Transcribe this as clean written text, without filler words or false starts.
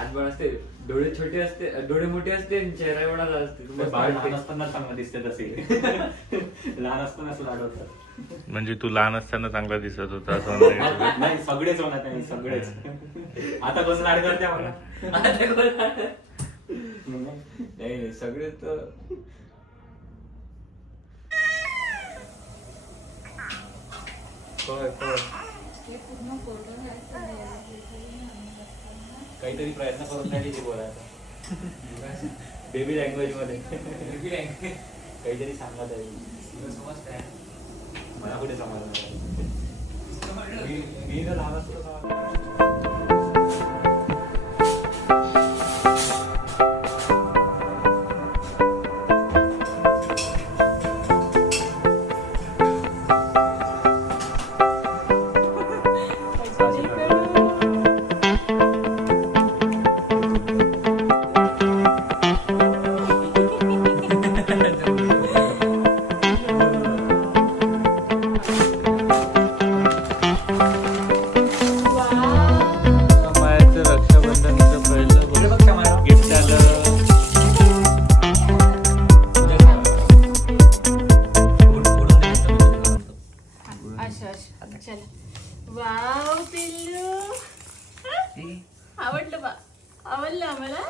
लहानपण असते, डोळे छोटे असते, डोळे मोठे असते आणि चेहरा एवढा असते. लहान असताना चांगलं दिसते तसे. लहान असताना असं लाडवतात. म्हणजे तू लहान असताना चांगला दिसत होता असं म्हणायचं. नाही सगळेच होणार नाही, सगळेच. आता कोण लाड करते मला? नाही सगळे तर काहीतरी प्रयत्न करून राहिली ती बोलायचा. बेबी लँग्वेज मध्ये काहीतरी सांगत आहे. मला कुठे समजणार? मी तर लहान असतो. मायाचं रक्षाबंधनचं पहिलं गिफ्ट आलं. चल वाव पिल्लू आवडलं बा, आवडलं आम्हाला.